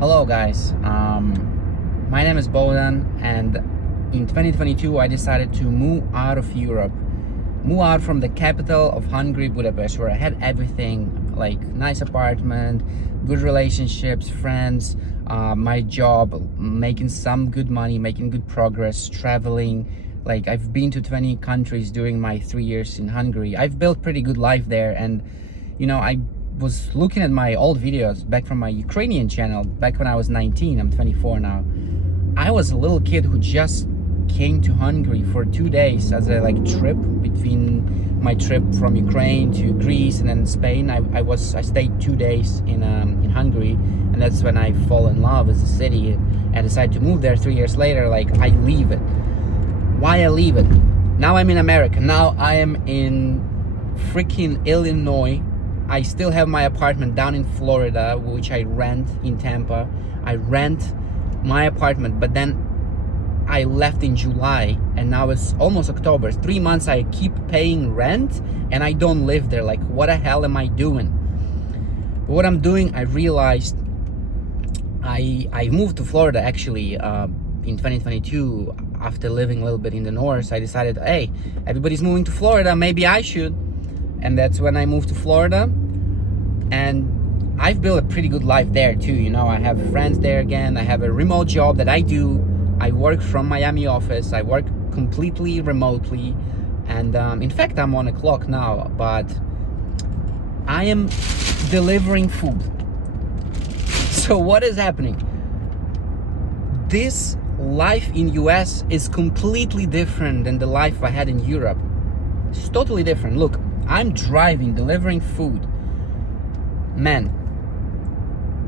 Hello guys, my name is Bodan, and in 2022 I decided to move out of Europe, move out from the capital of Hungary, Budapest, where I had everything, like nice apartment, good relationships, friends, my job, making some good money, making good progress, traveling. Like, I've been to 20 countries during my 3 years in Hungary. I've built pretty good life there, and I was looking at my old videos back from my Ukrainian channel back when I was 19. I'm 24 now. I was a little kid who just came to Hungary for 2 days as a trip between my trip from Ukraine to Greece and then Spain. I stayed 2 days in Hungary, and that's when I fall in love with the city and decided to move there 3 years later. I leave it. Why I leave it? Now I'm in America. Now I am in freaking Illinois. I still have my apartment down in Florida, which I rent in Tampa. I rent my apartment, but then I left in July, and now it's almost October. 3 months I keep paying rent, and I don't live there. What the hell am I doing? But what I'm doing, I realized I moved to Florida actually in 2022. After living a little bit in the north, I decided, hey, everybody's moving to Florida, maybe I should. And that's when I moved to Florida, and I've built a pretty good life there too. I have friends there again. I have a remote job that I do. I work from Miami office. I work completely remotely, and in fact I'm on a clock now, but I am delivering food. So what is happening? This life in US is completely different than the life I had in Europe. It's totally different. Look, I'm driving, delivering food. Man,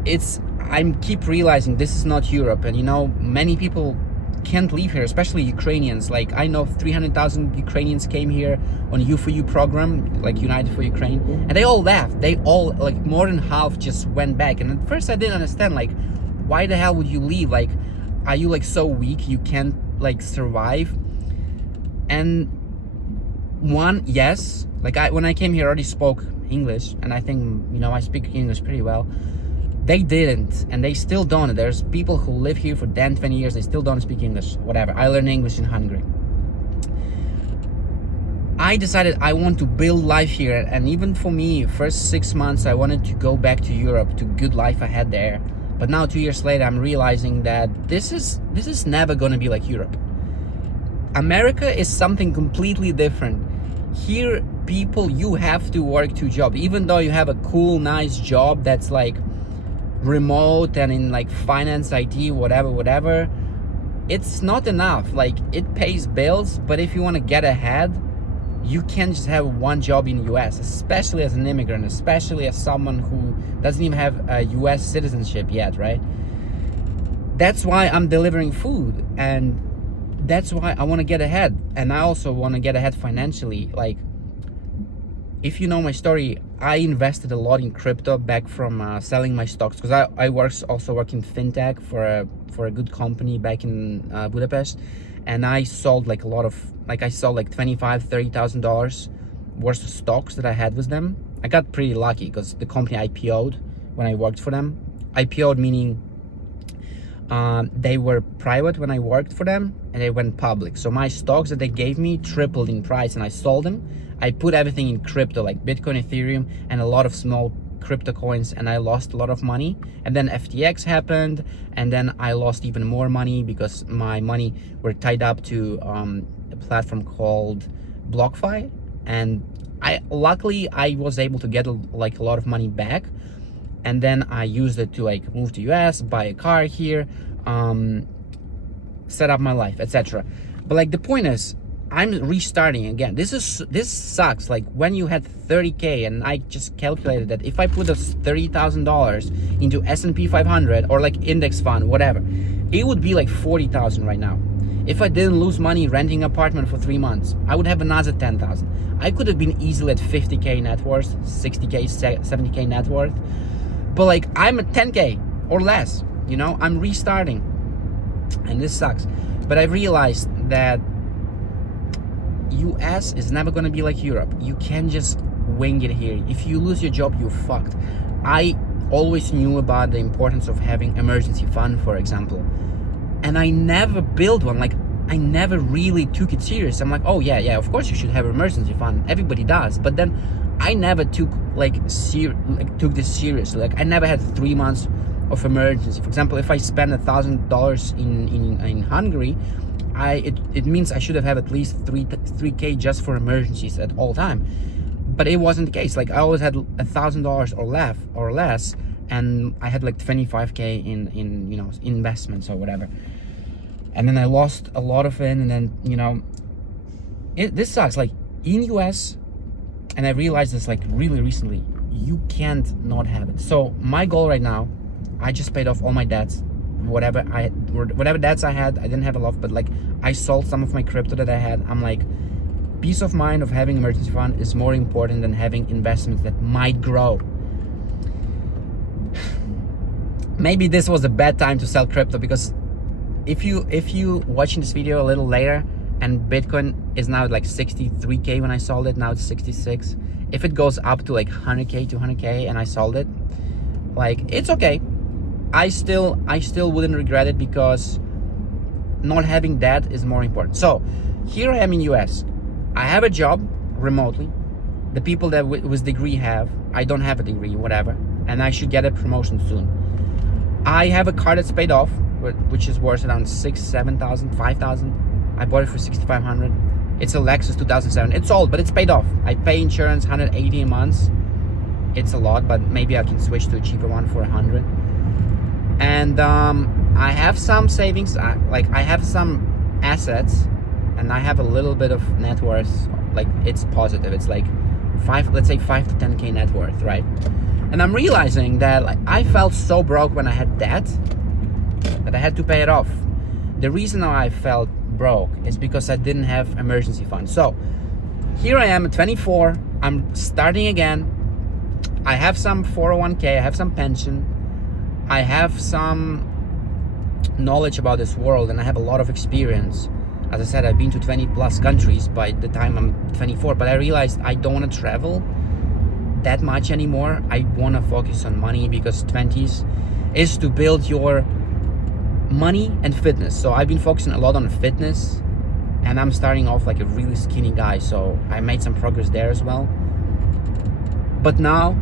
I keep realizing this is not Europe, and many people can't live here, especially Ukrainians. I know 300,000 Ukrainians came here on U4U program, United for Ukraine, and they all left. They all, more than half, just went back. And at first I didn't understand, why the hell would you leave? Are you so weak you can't survive? And one, yes, when I came here I already spoke English, and I think I speak English pretty well. They didn't, and they still don't. There's people who live here for 10, 20 years, they still don't speak English. Whatever, I learned English in Hungary. I decided I want to build life here, and even for me, first 6 months I wanted to go back to Europe, to good life I had there. But now 2 years later I'm realizing that this is never gonna be like Europe. America is something completely different. Here, people, you have to work 2 jobs. Even though you have a cool, nice job that's remote and in finance, IT, whatever, it's not enough. It pays bills, but if you want to get ahead, you can't just have one job in US, especially as an immigrant, especially as someone who doesn't even have a US citizenship yet, right? That's why I'm delivering food, and that's why I want to get ahead. And I also want to get ahead financially. If you know my story, I invested a lot in crypto back from selling my stocks, because I also work in fintech for a good company back in Budapest, and I sold a lot of I sold $25,000-$30,000 worth of stocks that I had with them. I got pretty lucky because the company IPO'd when I worked for them. IPO'd meaning they were private when I worked for them, and they went public. So my stocks that they gave me tripled in price, and I sold them. I put everything in crypto, like Bitcoin, Ethereum, and a lot of small crypto coins, and I lost a lot of money. And then FTX happened, and then I lost even more money because my money were tied up to a platform called BlockFi. And luckily I was able to get a lot of money back, and then I used it to move to US, buy a car here, set up my life, etc. But the point is, I'm restarting again. This sucks. When you had 30K, and I just calculated that if I put those $30,000 into S&P 500 or index fund, whatever, it would be 40,000 right now. If I didn't lose money renting an apartment for 3 months, I would have another 10,000. I could have been easily at 50K net worth, 60K, 70K net worth. But I'm at 10K or less. I'm restarting, and this sucks. But I realized that US is never going to be like Europe. You can't just wing it here. If you lose your job, you're fucked. I always knew about the importance of having emergency fund, for example, and I never built one. Like, I never really took it serious. I'm like, oh yeah, of course you should have emergency fund. Everybody does. But then I never took took this seriously. Like, I never had 3 months of emergency. For example, if I spend $1,000 in Hungary, it means I should have at least 3K just for emergencies at all time. But it wasn't the case. Like, I always had $1,000 or less, and I had like 25K in investments or whatever. And then I lost a lot of it, and then this sucks. Like, in US, and I realized this like really recently, you can't not have it. So my goal right now, I just paid off all my debts, whatever debts I had. I didn't have a lot, but like, I sold some of my crypto that I had. I'm like, peace of mind of having emergency fund is more important than having investments that might grow. Maybe this was a bad time to sell crypto, because if you watching this video a little later and Bitcoin is now like 63K when I sold it, now it's 66. If it goes up to like 100K, 200K and I sold it, like, it's okay. I still wouldn't regret it, because not having that is more important. So here I am in US. I have a job remotely. The people that with degree have, I don't have a degree, whatever, and I should get a promotion soon. I have a car that's paid off, which is worth around 6,000, 7,000, 5,000. I bought it for 6,500. It's a Lexus 2007. It's old, but it's paid off. I pay insurance 180 a month. It's a lot, but maybe I can switch to a cheaper one for 100. And I have some savings. I have some assets, and I have a little bit of net worth. Like, it's positive. It's like let's say 5 to 10K net worth, right? And I'm realizing that, like, I felt so broke when I had debt that I had to pay it off. The reason I felt broke is because I didn't have emergency funds. So here I am at 24. I'm starting again. I have some 401k. I have some pension. I have some knowledge about this world, and I have a lot of experience. As I said, I've been to 20 plus countries by the time I'm 24, but I realized I don't want to travel that much anymore. I want to focus on money, because 20s is to build your money and fitness. So I've been focusing a lot on fitness, and I'm starting off like a really skinny guy, so I made some progress there as well. But now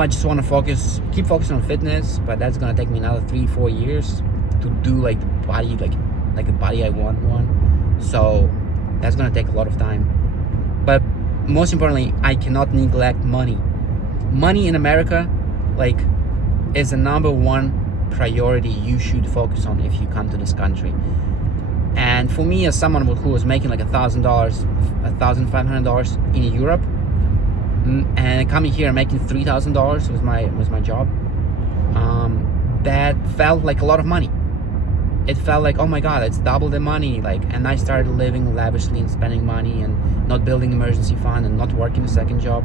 I just want to keep focusing on fitness, but that's gonna take me another 3-4 years to do like the body, like the body I want one. So that's gonna take a lot of time. But most importantly, I cannot neglect money. Money in America, like, is the number one priority you should focus on if you come to this country. And for me, as someone who was making like $1,000, $1,500 in Europe, and coming here and making $3,000 was my job, that felt like a lot of money. It felt like, oh my god, it's double the money. Like, and I started living lavishly and spending money and not building emergency fund and not working a second job.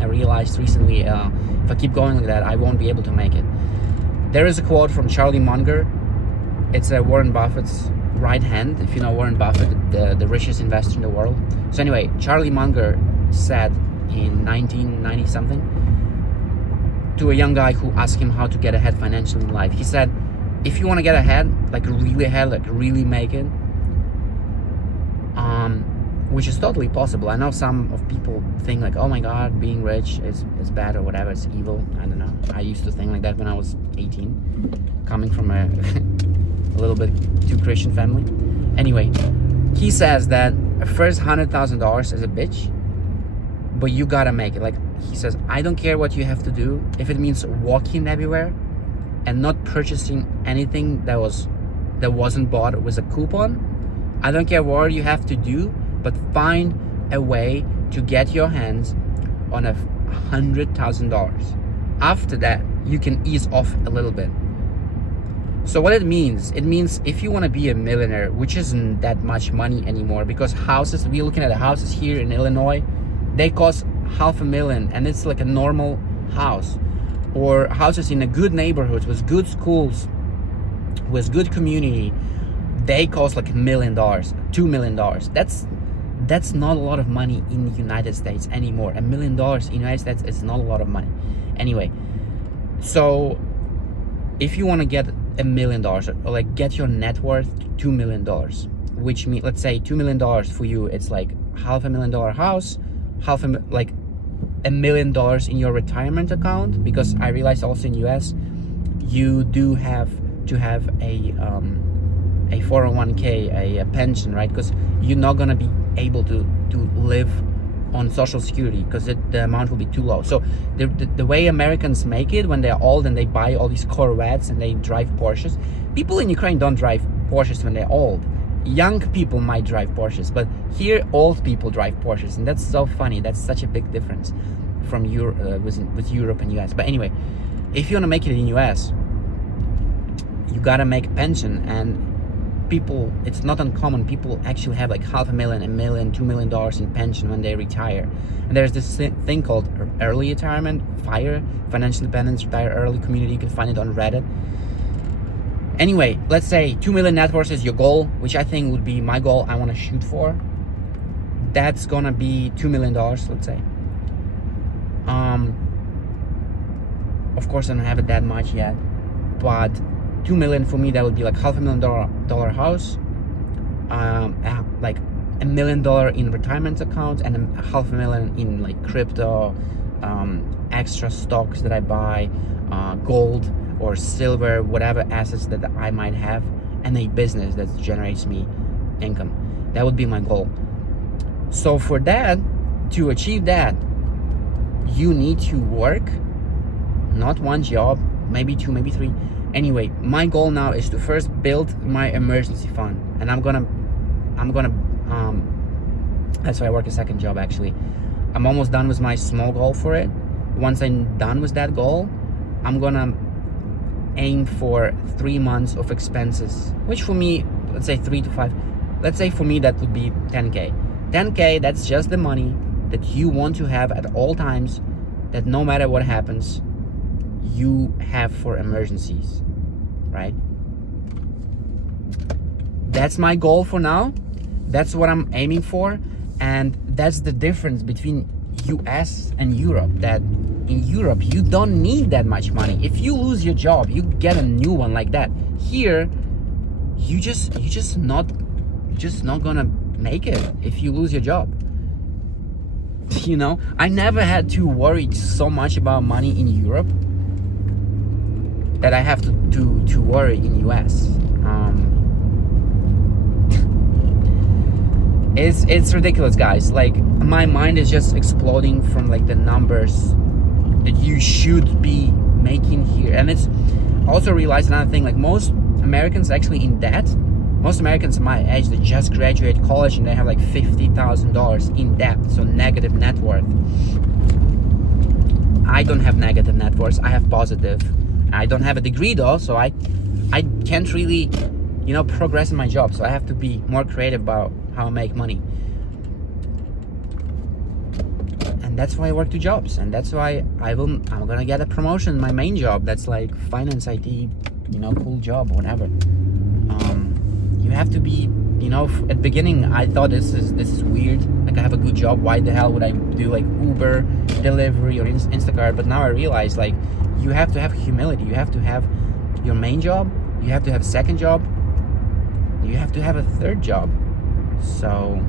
I realized recently, if I keep going like that, I won't be able to make it. There is a quote from Charlie Munger. It's Warren Buffett's right hand. If you know Warren Buffett, the richest investor in the world. So anyway, Charlie Munger said in 1990 something to a young guy who asked him how to get ahead financially in life. He said, if you want to get ahead, like really ahead, like really make it, which is totally possible. I know some of people think like, oh my god, being rich is bad or whatever, it's evil. I don't know. I used to think like that when I was 18, coming from a little bit too Christian family. Anyway, he says that first $100,000 is a bitch, but you gotta make it. Like, he says, I don't care what you have to do. If it means walking everywhere and not purchasing anything that wasn't bought with a coupon, I don't care what you have to do, but find a way to get your hands on $100,000. After that, you can ease off a little bit. So what it means if you want to be a millionaire, which isn't that much money anymore, because houses, we're looking at the houses here in Illinois, they cost $500,000, and it's like a normal house. Or houses in a good neighborhood with good schools, with good community, they cost like $1 million, $2 million. That's not a lot of money in the United States anymore. $1 million in the United States is not a lot of money. Anyway, So if you want to get $1 million, or like get your net worth to $2 million, which means, let's say $2 million for you, it's like $500,000 house, like $1 million in your retirement account, because I realized also in US you do have to have a 401k, a pension, right? Because you're not gonna be able to live on Social Security because the amount will be too low. So the way Americans make it when they're old and they buy all these Corvettes and they drive Porsches, people in Ukraine don't drive Porsches when they're old. Young people might drive Porsches, but here old people drive Porsches, and that's so funny. That's such a big difference from with Europe and US. But anyway, if you want to make it in US, you gotta make a pension, and people, it's not uncommon, people actually have like $500,000, $1 million, $2 million in pension when they retire. And there's this thing called early retirement, FIRE, Financial Independence, Retire Early Community. You can find it on Reddit. Anyway, let's say 2 million net worth is your goal, which I think would be my goal I want to shoot for. That's gonna be $2 million, let's say. Of course I don't have it that much yet, but 2 million for me, that would be like $500,000 house, like $1 million in retirement accounts, and $500,000 in like crypto, extra stocks that I buy, gold or silver, whatever assets that I might have, and a business that generates me income. That would be my goal. So for that, to achieve that, you need to work, not one job, maybe two, maybe three. Anyway, my goal now is to first build my emergency fund, and I'm gonna that's why I work a second job actually. I'm almost done with my small goal for it. Once I'm done with that goal, I'm gonna aim for 3 months of expenses, which for me, let's say 3 to 5, let's say for me that would be 10K. 10K, that's just the money that you want to have at all times, that no matter what happens, you have for emergencies, right? That's my goal for now. That's what I'm aiming for. And that's the difference between US and Europe, that in Europe you don't need that much money. If you lose your job, you get a new one like that. Here, you just not gonna make it if you lose your job. You know, I never had to worry so much about money in Europe that I have to worry in US. It's ridiculous, guys. Like, my mind is just exploding from like the numbers that you should be making here. And it's also realized another thing, like most Americans actually in debt. Most Americans my age that just graduate college and they have like $50,000 in debt, so negative net worth. I don't have negative net worth, I have positive. I don't have a degree though, so I can't really, progress in my job. So I have to be more creative about how I make money. And that's why I work 2 jobs, and that's why I'm gonna get a promotion in my main job. That's like finance, IT, cool job, whatever. You have to be, at the beginning I thought this is weird. Like, I have a good job, why the hell would I do like Uber delivery or Instacart? But now I realize, like, you have to have humility. You have to have your main job, you have to have a second job, you have to have a third job. So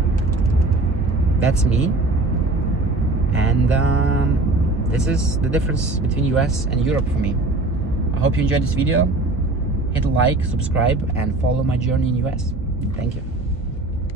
that's me. And this is the difference between US and Europe for me. I hope you enjoyed this video. Hit like, subscribe, and follow my journey in US. Thank you.